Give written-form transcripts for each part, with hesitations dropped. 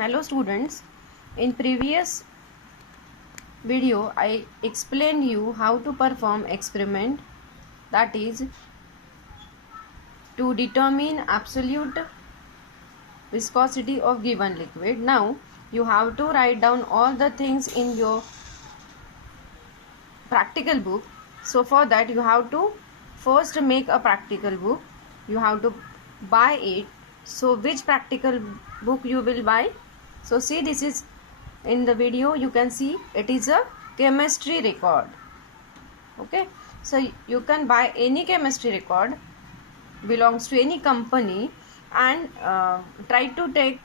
Hello students, in previous video I explained you how to perform experiment, that is to determine absolute viscosity of given liquid. Now you have to write down all the things in your practical book. So for that you have to first make a practical book. You have to buy it. So which practical book you will buy? So see, this is in the video you can see it is a chemistry record. Okay, so you can buy any chemistry record, belongs to any company, and try to take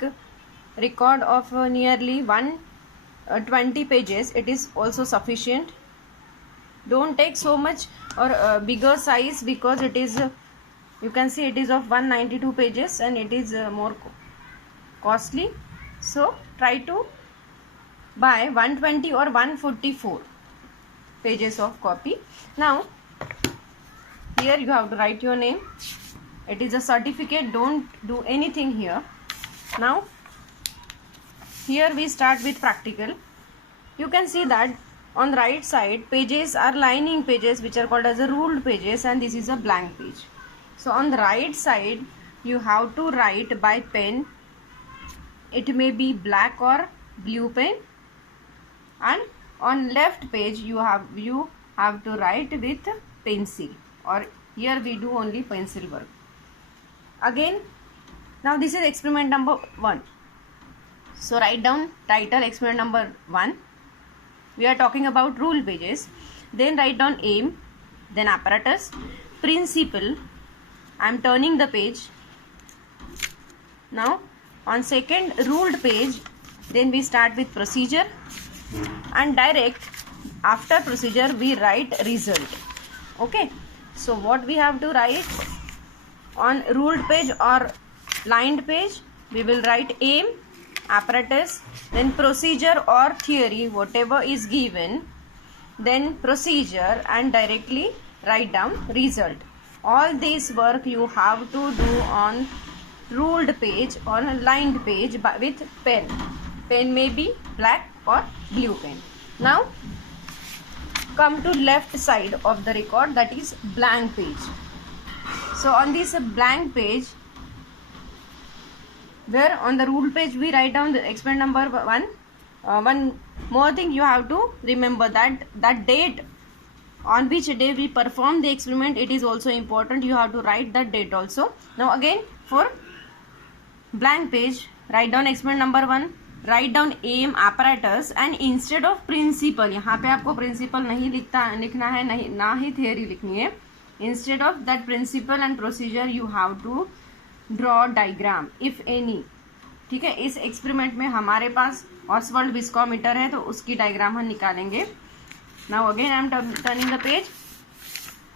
record of nearly 120 pages. It is also sufficient. Don't take so much or bigger size, because it is you can see it is of 192 pages and it is more costly. So try to buy 120 or 144 pages of copy. Now here you have to write your name. It is a certificate, don't do anything here. Now here we start with practical. You can see that on the right side pages are lining pages, which are called as a ruled pages, and this is a blank page. So on the right side you have to write by pen. It may be black or blue pen, and on left page you have to write with pencil, or here we do only pencil work. Again, now this is experiment number 1. So write down title, experiment number 1. We are talking about rule pages. Then write down aim, then apparatus, principle. I am turning the page. Now on second ruled page, then we start with procedure, and direct after procedure we write result. Okay, so what we have to write on ruled page or lined page? We will write aim, apparatus, then procedure or theory, whatever is given, then procedure, and directly write down result. All this work you have to do on ruled page or a lined page with pen. Pen may be black or blue pen. Now come to left side of the record, that is blank page. So on this blank page, where on the ruled page we write down the experiment number 1. One more thing you have to remember, that date on which day we perform the experiment, it is also important. You have to write that date also. Now again for blank page, write down experiment number 1, write down aim, apparatus, and instead of principle, यहाँ पे आपको principle नहीं लिखना है, नहीं ना ही theory लिखनी है. Instead of that principle and procedure you have to draw diagram if any. ठीक है, इस एक्सपेरिमेंट में हमारे पास ऑसवर्ल्ड विस्कोमीटर है तो उसकी डायग्राम हम निकालेंगे. Now again I am turning the page.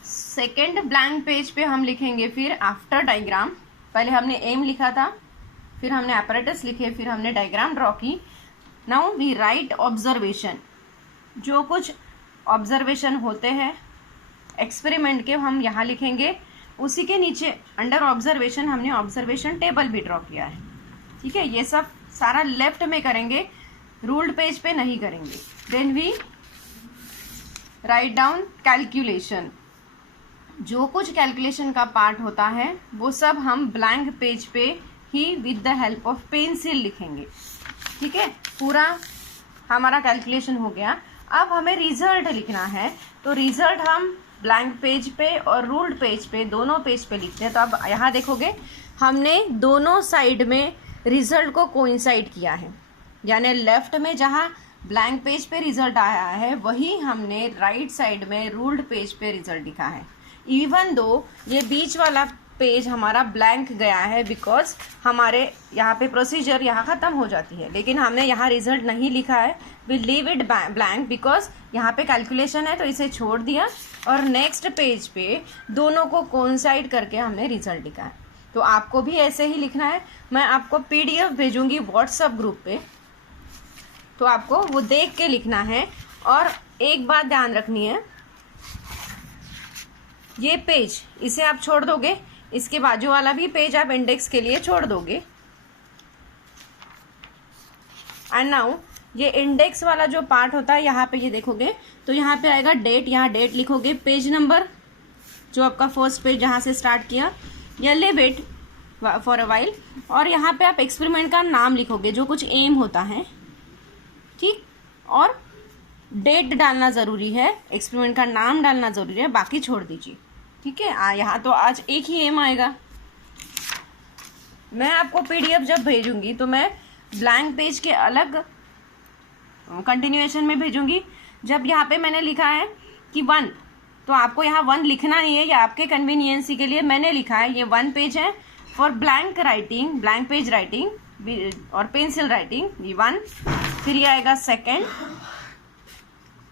Second blank page पे हम लिखेंगे फिर आफ्टर डायग्राम. पहले हमने एम लिखा था, फिर हमने apparatus लिखे, फिर हमने डायग्राम ड्रॉ की. Now we write observation. जो कुछ ऑब्जर्वेशन होते हैं एक्सपेरिमेंट के हम यहाँ लिखेंगे. उसी के नीचे अंडर ऑब्जर्वेशन हमने ऑब्जर्वेशन टेबल भी ड्रॉ किया है. ठीक है, ये सब सारा लेफ्ट में करेंगे, रूल्ड पेज पे नहीं करेंगे. Then we write down calculation. जो कुछ कैलकुलेशन का पार्ट होता है वो सब हम ब्लैंक पेज पे ही with the help of pencil लिखेंगे. ठीक है, पूरा हमारा कैलकुलेशन हो गया. अब हमें रिजल्ट लिखना है, तो रिजल्ट हम ब्लैंक पेज पे और रूल्ड पेज पे, दोनों पेज पे लिखते हैं. तो अब यहाँ देखोगे हमने दोनों साइड में रिजल्ट को कोइंसाइड किया है, यानी लेफ्ट में जहाँ ब्लैंक पेज पे रिजल्ट आया है वही हमने राइट साइड में रूल्ड पेज पे रिजल्ट लिखा है. इवन दो ये बीच वाला पेज हमारा ब्लैंक गया है, बिकॉज हमारे यहाँ पे प्रोसीजर यहाँ ख़त्म हो जाती है, लेकिन हमने यहाँ रिजल्ट नहीं लिखा है. We leave it blank because यहाँ पे कैलकुलेशन है तो इसे छोड़ दिया, और नेक्स्ट पेज पे दोनों को कोइंसाइड करके हमने रिजल्ट लिखा है. तो आपको भी ऐसे ही लिखना है. मैं आपको PDF भेजूंगी व्हाट्सएप ग्रुप पे, तो आपको वो देख के लिखना है. और एक बात ध्यान रखनी है, ये पेज इसे आप छोड़ दोगे, इसके बाजू वाला भी पेज आप इंडेक्स के लिए छोड़ दोगे. एंड नाउ ये इंडेक्स वाला जो पार्ट होता है, यहाँ पे ये देखोगे तो यहाँ पे आएगा डेट, यहाँ डेट लिखोगे, पेज नंबर जो आपका फर्स्ट पेज जहाँ से स्टार्ट किया, या live it for a while, और यहाँ पे आप एक्सपेरिमेंट का नाम लिखोगे जो कुछ एम होता है, ठीक, और डेट डालना ज़रूरी है, एक्सपेरिमेंट का नाम डालना ज़रूरी है, बाकी छोड़ दीजिए, ठीक है। यहाँ तो आज एक ही एम आएगा। मैं आपको पीडीएफ जब भेजूंगी तो मैं ब्लैंक पेज के अलग कंटिन्यूएशन में भेजूंगी। जब यहाँ पे मैंने लिखा है कि 1, तो आपको यहाँ 1 लिखना नहीं है, या आपके कन्वीनियंसी के लिए मैंने लिखा है ये 1 पेज है for blank writing, blank page writing और पेंसिल राइटिंग, ये 1, फिर ये आएगा सेकेंड,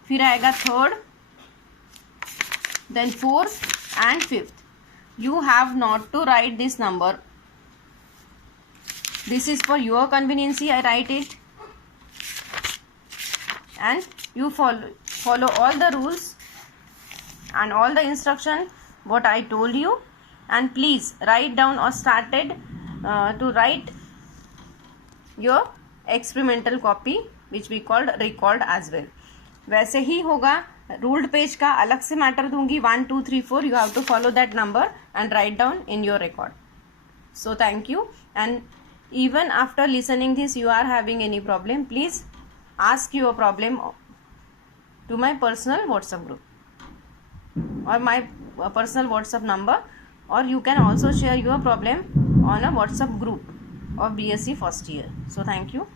फिर आएगा third, then fourth and fifth. You have not to write this number, this is for your conveniency, I write it and you follow all the rules and all the instruction what I told you, and please write down or started to write your experimental copy which we called record as well. वैसे ही होगा, ruled page का अलग से matter दूंगी, 1 2 3 4 you have to follow that number and write down in your record. So thank you, and even after listening this you are having any problem, please ask your problem to my personal WhatsApp group or my personal WhatsApp number, or you can also share your problem on a WhatsApp group of BSc first year. So thank you.